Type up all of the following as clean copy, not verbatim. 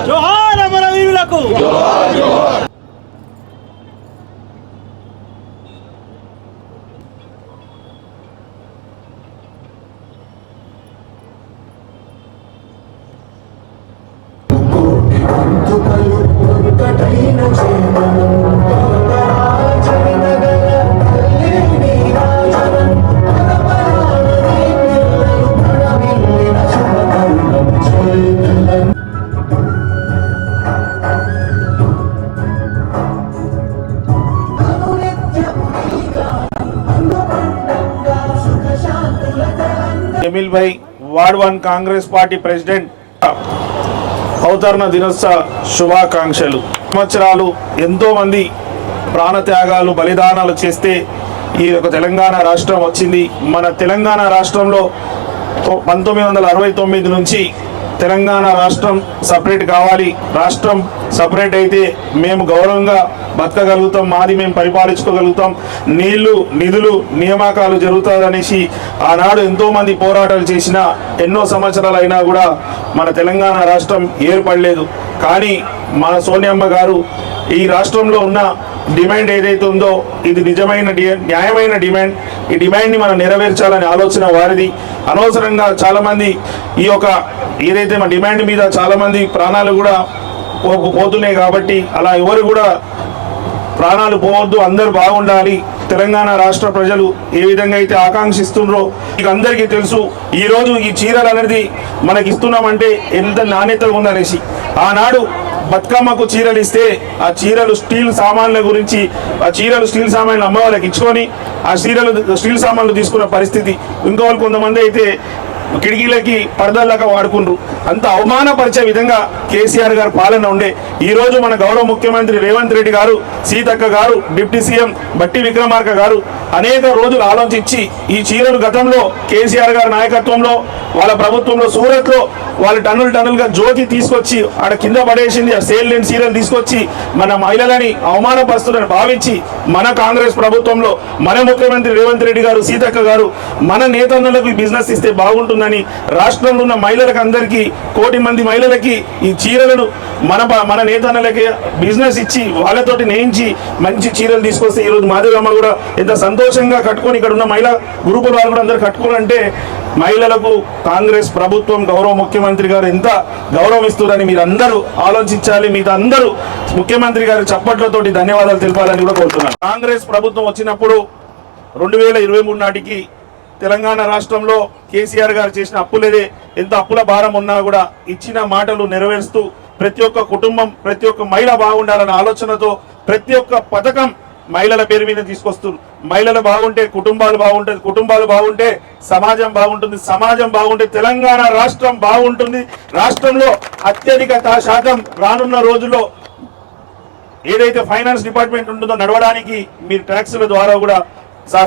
జోహార్ అమరవీరులకు. జమీల్ భాయ్ ward 1 Congress party president అవతరణ దినోత్సవ శుభాకాంక్షలు. సంవత్సరాలు ఎంతో మంది ప్రాణత్యాగాలు బలిదానాలు చేస్తే ఈ యొక్క తెలంగాణ రాష్ట్రం వచ్చింది. మన తెలంగాణ రాష్ట్రంలో 1969 నుంచి తెలంగాణ రాష్ట్రం సపరేట్ కావాలి, రాష్ట్రం సపరేట్ అయితే మేము గౌరవంగా బతకగలుగుతాం, మాది మేము పరిపాలించుకోగలుగుతాం, నీళ్లు నిధులు నియామకాలు జరుగుతుందనేసి ఆనాడు ఎంతోమంది పోరాటాలు చేసిన ఎన్నో సంవత్సరాలు అయినా కూడా మన తెలంగాణ రాష్ట్రం ఏర్పడలేదు. కానీ మన సోనియమ్మ గారు ఈ రాష్ట్రంలో ఉన్న డిమాండ్ ఏదైతే ఉందో ఇది నిజమైన న్యాయమైన డిమాండ్. ఈ డిమాండ్ని మనం నెరవేర్చాలనే ఆలోచన వారిది. అనవసరంగా చాలామంది ఈ యొక్క ఏదైతే మన డిమాండ్ మీద చాలామంది ప్రాణాలు కూడా పోతున్నాయి. కాబట్టి అలా ఎవరు కూడా ప్రాణాలు పోవద్దు, అందరూ బాగుండాలి. తెలంగాణ రాష్ట్ర ప్రజలు ఏ విధంగా అయితే ఆకాంక్షిస్తున్నారో మీకు అందరికీ తెలుసు. ఈరోజు ఈ చీరలు అనేది మనకి ఇస్తున్నామంటే ఎంత నాణ్యత ఉందనేసి ఆనాడు బతుకమ్మకు చీరలు ఇస్తే ఆ చీరలు స్టీల్ సామాన్ల గురించి ఆ చీరలు స్టీల్ సామాన్లు అమ్మ వాళ్ళకి ఇచ్చుకొని ఆ స్టీల్ సామాన్లు తీసుకున్న పరిస్థితి. ఇంకోళ్ళు కొంతమంది అయితే కిటికీలకి పరదాల్లాగా వాడుకుండ్రు. అంత అవమానపరిచే విధంగా కేసీఆర్ గారు పాలన ఉండే. ఈరోజు మన గౌరవ ముఖ్యమంత్రి రేవంత్ రెడ్డి గారు, సీతక్క గారు, డిప్యూటీ సీఎం బట్టి విక్రమార్క గారు అనేక రోజులు ఆలోచించి ఈ చీరలు గతంలో కేసీఆర్ గారి నాయకత్వంలో వాళ్ళ ప్రభుత్వంలో సూరత్లో వాళ్ళు టన్నులుగా జోకి తీసుకొచ్చి ఆడ కింద పడేసింది. ఆ సేల్ లేని చీరలు తీసుకొచ్చి మన మహిళలని అవమానపరుస్తులని భావించి మన కాంగ్రెస్ ప్రభుత్వంలో మన ముఖ్యమంత్రి రేవంత్ రెడ్డి గారు, సీతక్క గారు మన నేతన్నలకు బిజినెస్ ఇస్తే బాగుంటుందని రాష్ట్రంలో ఉన్న మహిళలకు అందరికీ 1 కోటి మంది మహిళలకి ఈ చీరలను మన నేతన్నలకి బిజినెస్ ఇచ్చి వాళ్ళతోటి నేయించి మంచి చీరలు తీసుకొస్తే ఈరోజు మాధవమ్మ కూడా ఎంత సంతోషంగా కట్టుకొని ఇక్కడ ఉన్న మహిళా గ్రూపుల వాళ్ళు కూడా అందరు కట్టుకోవాలంటే మహిళలకు కాంగ్రెస్ ప్రభుత్వం గౌరవ ముఖ్యమంత్రి గారు ఎంత గౌరవం ఇస్తున్నారని మీరు అందరూ ఆలోచించాలి. మీరు అందరూ ముఖ్యమంత్రి గారు చప్పట్లతోటి ధన్యవాదాలు తెలపాలని కూడా కోరుతున్నాను. కాంగ్రెస్ ప్రభుత్వం వచ్చినప్పుడు 2023 నాటికి తెలంగాణ రాష్ట్రంలో కేసీఆర్ గారు చేసిన అప్పులేదే ఎంత అప్పుల భారం ఉన్నా కూడా ఇచ్చిన మాటలు నెరవేరుస్తూ ప్రతి ఒక్క కుటుంబం ప్రతి ఒక్క మహిళ బాగుండాలన్న ఆలోచనతో ప్రతి ఒక్క పథకం మహిళల పేరు మీద తీసుకొస్తున్నారు. మహిళలు బాగుంటే కుటుంబాలు బాగుంటుంది, కుటుంబాలు బాగుంటే సమాజం బాగుంటుంది, సమాజం బాగుంటే తెలంగాణ రాష్ట్రం బాగుంటుంది. రాష్ట్రంలో అత్యధిక శాతం రానున్న రోజుల్లో ఏదైతే ఫైనాన్స్ డిపార్ట్మెంట్ ఉంటుందో నడవడానికి మీరు ట్యాక్సుల ద్వారా కూడా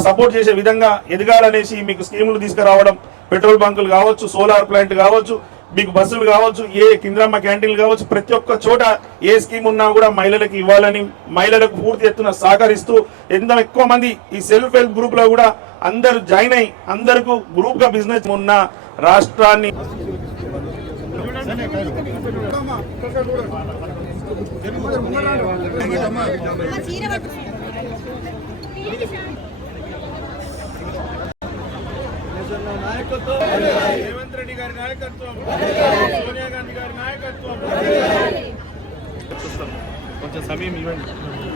సపోర్ట్ చేసే విధంగా ఎదగాలనేసి మీకు స్కీములు తీసుకురావడం, పెట్రోల్ బంకులు కావచ్చు, సోలార్ ప్లాంట్ కావచ్చు, మీకు బస్సులు కావచ్చు, ఏ కింద్రమ్మ క్యాంటీన్లు కావచ్చు, ప్రతి ఒక్క చోట ఏ స్కీమ్ ఉన్నా కూడా మహిళలకు ఇవ్వాలని మహిళలకు పూర్తి ఎత్తున సహకరిస్తూ ఎంత ఎక్కువ మంది ఈ సెల్ఫ్ హెల్ప్ గ్రూప్ లో కూడా అందరూ జాయిన్ అయ్యి అందరికీ గ్రూప్ గా బిజినెస్ ఉన్న రాష్ట్రాన్ని రేవంత్ రెడ్డి గారి నాయకత్వం, సోనియా గాంధీ గారి నాయకత్వం. కొంచెం సమయం ఇవ్వండి.